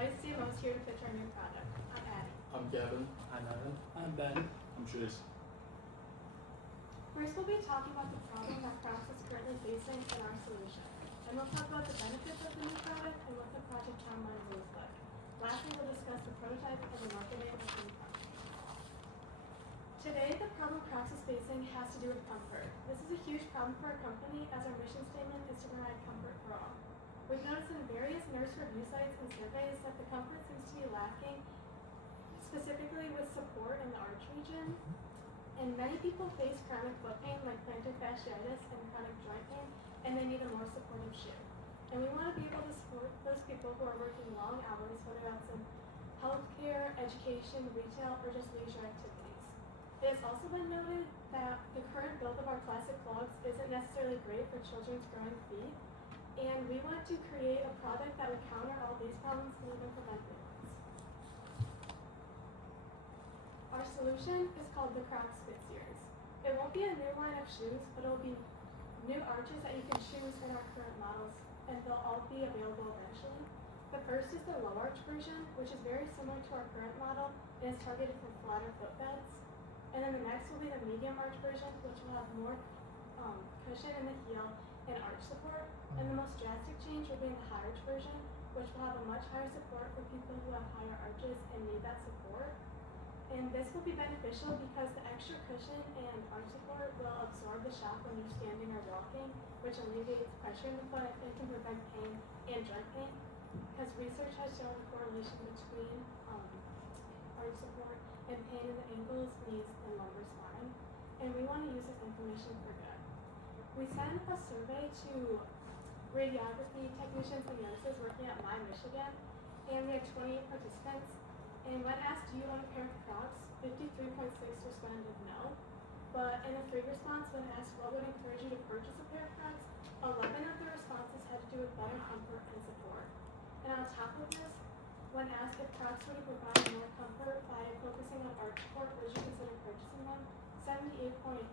Vice CMOs here to pitch our new product. I'm Addie. I'm Gavin. I'm Evan. I'm Ben. I'm Chase. First, we'll be talking about the problem that Crocs is currently facing and our solution. Then we'll talk about the benefits of the new product and what the project timeline will look like. Lastly, we'll discuss the prototype and the marketing of the new product. Today, the problem Crocs is facing has to do with comfort. This is a huge problem for our company as our mission statement is to provide comfort for all. We've noticed in various nurse review sites and surveys that the comfort seems to be lacking, specifically with support in the arch region. And many people face chronic foot pain like plantar fasciitis and chronic joint pain, and they need a more supportive shoe. And we want to be able to support those people who are working long hours, whether that's in healthcare, education, retail, or just leisure activities. It has also been noted that the current build of our classic clogs isn't necessarily great for children's growing feet, and we want to create a product that would counter all these problems and even prevent new ones. Our solution is called the Crocs Fit Series. It won't be a new line of shoes, but it will be new arches that you can choose in our current models, and they'll all be available eventually. The first is the low arch version, which is very similar to our current model and is targeted for flatter footbeds. And then the next will be the medium arch version, which will have more cushion in the heel and arch support. And the most drastic change will be in the high arch version, which will have a much higher support for people who have higher arches and need that support. And this will be beneficial because the extra cushion and arch support will absorb the shock when you're standing or walking, which alleviates pressure in the foot and can prevent pain and joint pain. Because research has shown a correlation between arch support and pain in the ankles, knees, and lumbar spine. And we want to use this information for good. We sent a survey to radiography technicians and nurses working at My Michigan, and we had 28 participants. And when asked, do you own a pair of Crocs, 53.6 responded no. But in a free response, when asked what would encourage you to purchase a pair of Crocs, 11 of the responses had to do with better comfort and support. And on top of this, when asked if Crocs would provide more comfort by focusing on arch support, would you consider purchasing them? 78.6%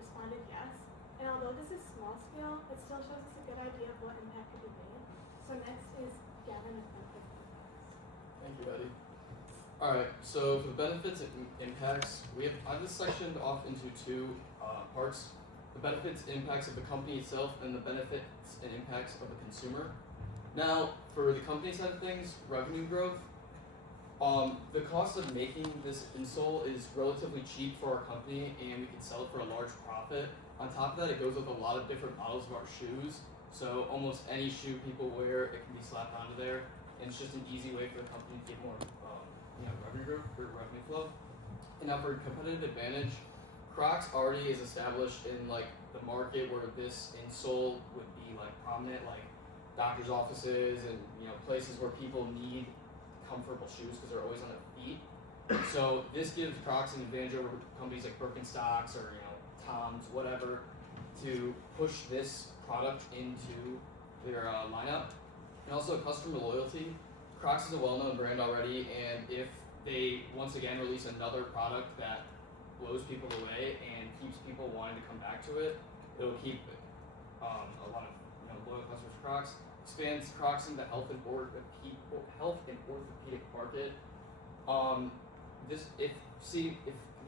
responded yes. And although this is small scale, it still shows us a good idea of what impact could be made. So next is Gavin and benefits. Thank you, Eddie. Alright, so for the benefits and impacts, I've just sectioned off into two parts. The benefits and impacts of the company itself and the benefits and impacts of the consumer. Now, for the company side of things, revenue growth, the cost of making this insole is relatively cheap for our company and we can sell it for a large profit. On top of that, it goes with a lot of different models of our shoes. So almost any shoe people wear, it can be slapped onto there. And it's just an easy way for the company to get more revenue growth or revenue flow. And now for competitive advantage, Crocs already is established in like the market where this insole would be like prominent, like doctors' offices and places where people need comfortable shoes because they're always on their feet. So this gives Crocs an advantage over companies like Birkenstocks or Toms, whatever, to push this product into their lineup. And also customer loyalty. Crocs is a well-known brand already, and if they once again release another product that blows people away and keeps people wanting to come back to it, it'll keep a lot of loyal customers for Crocs. Expands Crocs in the health and orthopedic market. If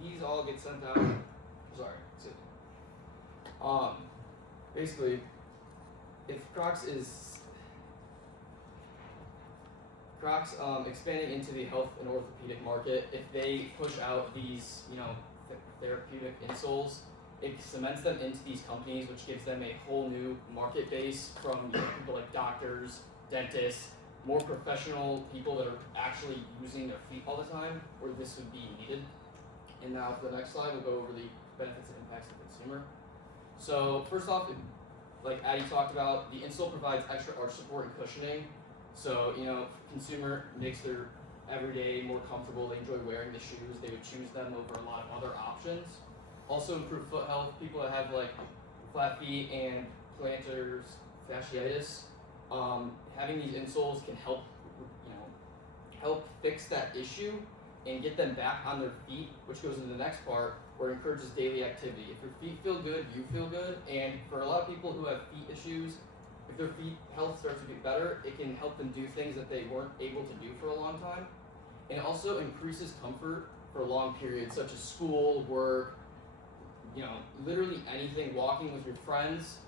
these all get sent out, basically, if Crocs expanding into the health and orthopedic market, if they push out these therapeutic insoles, it cements them into these companies, which gives them a whole new market base from people like doctors, dentists, more professional people that are actually using their feet all the time, where this would be needed. And now for the next slide, we'll go over the benefits and impacts to the consumer. So first off, like Addie talked about, the insole provides extra arch support and cushioning. So consumer makes their everyday more comfortable. They enjoy wearing the shoes. They would choose them over a lot of other options. Also improve foot health. People that have like flat feet and plantar fasciitis, having these insoles can help fix that issue and get them back on their feet, which goes into the next part where it encourages daily activity. If your feet feel good, you feel good. And for a lot of people who have feet issues, if their feet health starts to get better, it can help them do things that they weren't able to do for a long time. And it also increases comfort for long periods, such as school, work, literally anything, walking with your friends,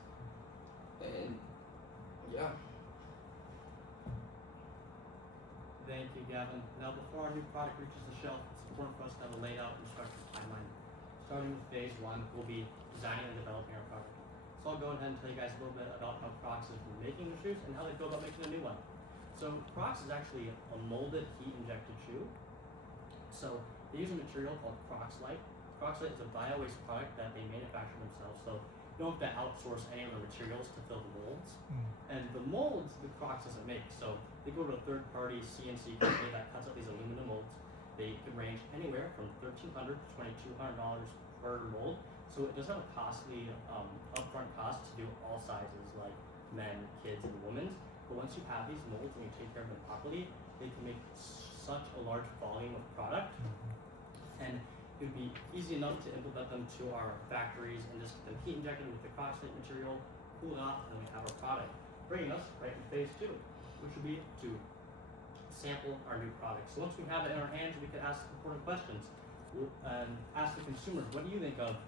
and yeah. Thank you, Gavin. Now, before our new product reaches the shelf, it's important for us to have a laid out instruction timeline. Starting with phase 1, we'll be designing and developing our product. So I'll go ahead and tell you guys a little bit about how Crocs has been making the shoes and how they go about making a new one. So Crocs is actually a molded, heat-injected shoe. So they use a material called Crocs-Lite. Crocs-Lite is a bio-waste product that they manufacture themselves, so you don't have to outsource any of the materials to fill the molds. And the molds, the Crocs doesn't make, so they go to a third-party CNC company that cuts up these aluminum molds. They can range anywhere from $1,300 to $2,200 per mold, so it doesn't have a costly upfront cost to do all sizes like men, kids, and women. But once you have these molds and you take care of them properly, they can make such a large volume of product, and it would be easy enough to implement them to our factories and just get them heat injected with the Crocs-Lite material, cool it off, and then we have our product. Bringing us right in phase 2, which would be to sample our new product. So once we have it in our hands, we can ask important questions and ask the consumers, what do you think of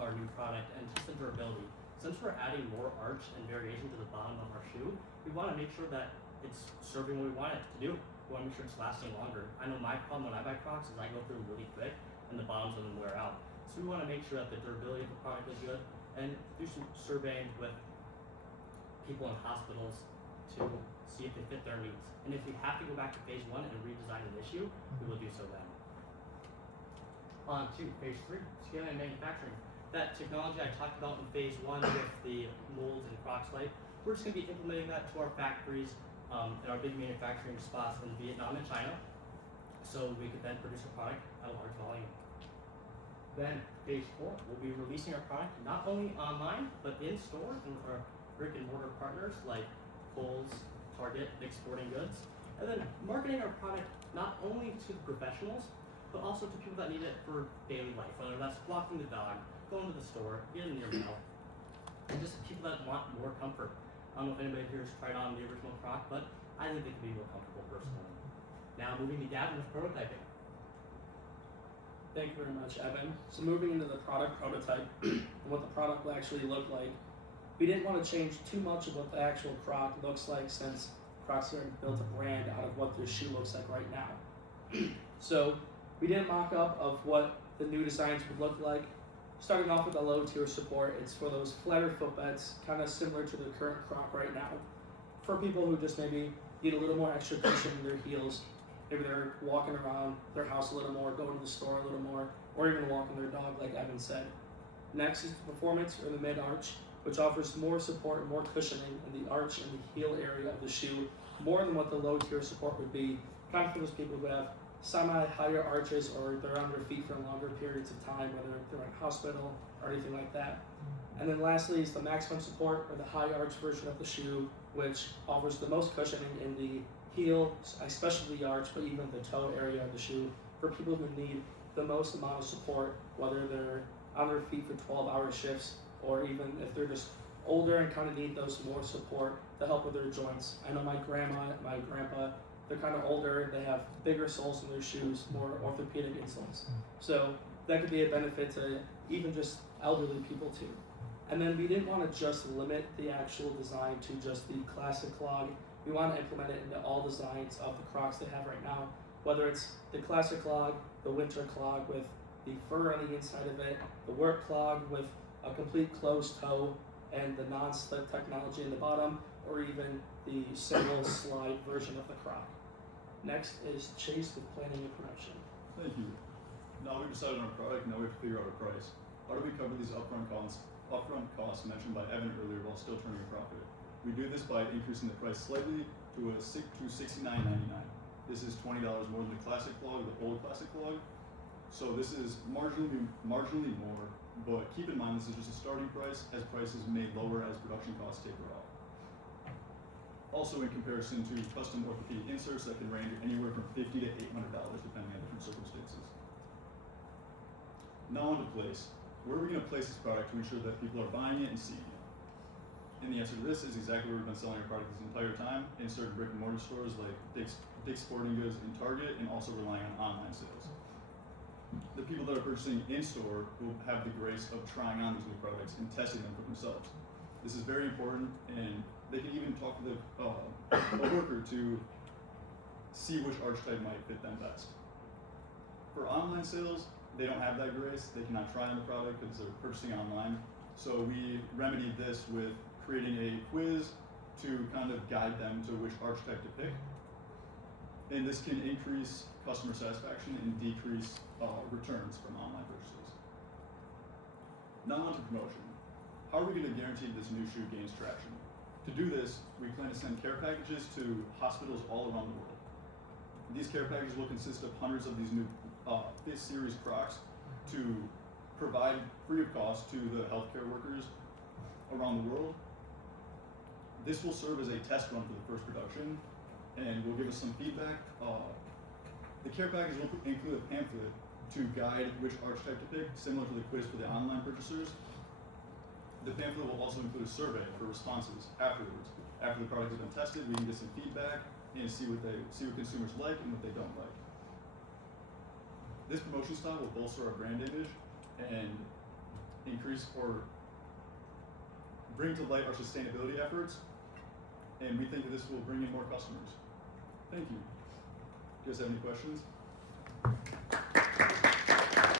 our new product, and test the durability. Since we're adding more arch and variation to the bottom of our shoe, we want to make sure that it's serving what we want it to do. We want to make sure it's lasting longer. I know my problem when I buy Crocs is I go through them really quick and the bottoms of them wear out. So we want to make sure that the durability of the product is good and do some surveying with people in hospitals to see if they fit their needs. And if we have to go back to phase 1 and redesign an issue, we will do so then. On to phase 3, scaling and manufacturing. That technology I talked about in phase 1 with the molds and Crocs-Lite, we're just going to be implementing that to our factories at our big manufacturing spots in Vietnam and China, so we could then produce a product at a large volume. Then phase 4, we'll be releasing our product not only online, but in store and with our brick and mortar partners like Kohl's, Target, Dick's Sporting Goods, and then marketing our product not only to the professionals, but also to people that need it for daily life, whether that's walking the dog, going to the store, getting your mail, and just people that want more comfort. I don't know if anybody here has tried on the original Croc, but I think they could be more comfortable personally. Now moving to Gavin with prototyping. Thank you very much, Evan. So moving into the product prototype and what the product will actually look like, we didn't want to change too much of what the actual Croc looks like since Crocs have built a brand out of what their shoe looks like right now. So we did a mock-up of what the new designs would look like. Starting off with a low tier support, it's for those flatter footbeds, kind of similar to the current Croc right now. For people who just maybe need a little more extra cushion in their heels, maybe they're walking around their house a little more, going to the store a little more, or even walking their dog like Evan said. Next is the performance or the mid-arch, which offers more support, more cushioning in the arch and the heel area of the shoe, more than what the low tier support would be, kind of for those people who have semi-higher arches or they're on their feet for longer periods of time, whether they're in a hospital or anything like that. And then lastly is the maximum support or the high arch version of the shoe, which offers the most cushioning in the heel, especially the arch, but even the toe area of the shoe for people who need the most amount of support, whether they're on their feet for 12-hour shifts or even if they're just older and kind of need those more support to help with their joints. I know my grandma, my grandpa, they're kind of older, they have bigger soles in their shoes, more orthopedic insoles. So that could be a benefit to even just elderly people too. And then we didn't want to just limit the actual design to just the classic clog. We want to implement it into all designs of the Crocs they have right now, whether it's the classic clog, the winter clog with the fur on the inside of it, the work clog with a complete closed toe and the non-slip technology in the bottom, or even the single slide version of the Croc. Next is Chase with planning and production. Thank you. Now we've decided on our product, now we have to figure out a price. How do we cover these upfront costs mentioned by Evan earlier while still turning a profit? We do this by increasing the price slightly to $69.99. This is $20 more than the classic clog, the old classic clog. So this is marginally more, but keep in mind this is just a starting price as prices may lower as production costs taper off. Also in comparison to custom orthopedic inserts that can range anywhere from $50 to $800 depending on different circumstances. Now on to place. Where are we going to place this product to ensure that people are buying it and seeing it? And the answer to this is exactly where we've been selling our product this entire time in certain brick and mortar stores like Dick's Sporting Goods and Target, and also relying on online sales. The people that are purchasing in store will have the grace of trying on these new products and testing them for themselves. This is very important, and they can even talk to a worker to see which archetype might fit them best. For online sales, they don't have that grace. They cannot try on the product because they're purchasing online. So we remedied this with creating a quiz to kind of guide them to which archetype to pick. And this can increase customer satisfaction and decrease returns from online purchases. Now on to promotion. How are we going to guarantee this new shoe gains traction? To do this, we plan to send care packages to hospitals all around the world. These care packages will consist of hundreds of these new 5th series Crocs to provide free of cost to the healthcare workers around the world. This will serve as a test run for the first production and will give us some feedback. The care package will include a pamphlet to guide which archetype to pick, similar to the quiz for the online purchasers. The pamphlet will also include a survey for responses afterwards. After the product has been tested, we can get some feedback and see what consumers like and what they don't like. This promotion style will bolster our brand image and increase or bring to light our sustainability efforts, and we think that this will bring in more customers. Thank you. Do you guys have any questions?